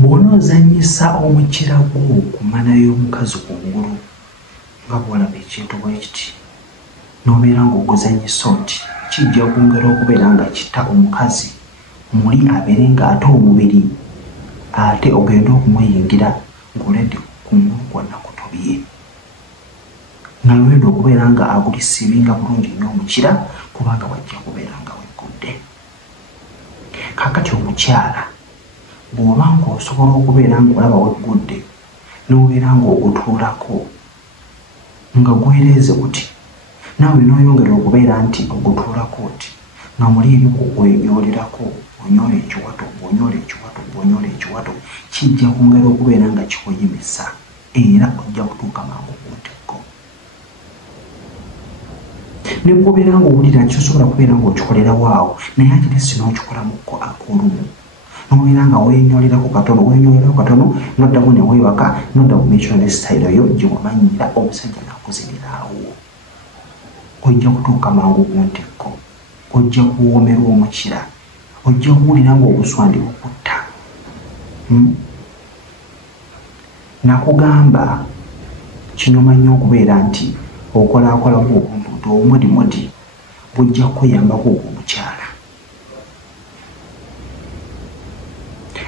bw'onoozanyisa omukira gwo ku mana y'omukazi kungulu nga bw'olaba ekintu bwe kiti n'obeera ng'oguzanyisa oti kijja kwongera okubeera nga kitta omukazi muli abeere ng'ate omubiri ate ogenda okumuyingira ng'oledde kungulu kwonna kutobye nga wenda okubeera nga agulisiibinga bulungi nnyo omukira kubanga wajja kubeera nga weggudde. Kaakati omukyala bw'oba ng'osobola okubeera ng'olaba weggudde n'obeera ng'ogutuulako nga gwereeze kuti naawe n'oyongera okubeera nti ogutuulako oti nga muli eri kugwenyoolerako onyola ekiwato bw'onyola ekiwato bw'onyola ekiwato kijja kwongera okubeera nga kikuyimisa era ojja kutuuka mangu ku ntikko. Ne bw'obeera ng'owulira nti osobola kubeera ng'okikolerawo awo naye ate nesi n'okikolamukko ak'olumu n'obeera nga wenyoolerako katono n'oddamu ne weebaka n'odda mu miikino ne sitayiro yo gye wamanyira omusajja n'akuziniraawo ojja kutuuka mangu ku ntikko, ojja kuwoomerwa omukira, ojja kuwulira ng'obuswandi bukutta. Nakugamba kinoma nnyo okubeera nti okolaakolako obuntu omudimudi bujja kukuyambako ogw'omukyala.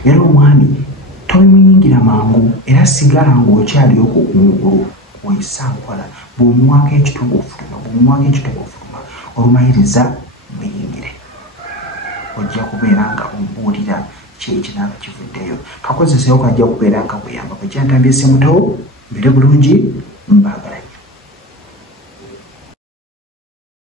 Era omwami tobimuyingira mangu era sigala ng'okyali okwo kungulu weyisa nkola bw'omuwaako ekitugu ofuluma olumayiriza muyingire ojja kubeera nga omubuulira kyekinaaba kivuddeyo. Kakozeseyo kajja kubeera nga bweyamba bwe kyantambye Ssemutawo mbere bulungi mbaagala nnyo.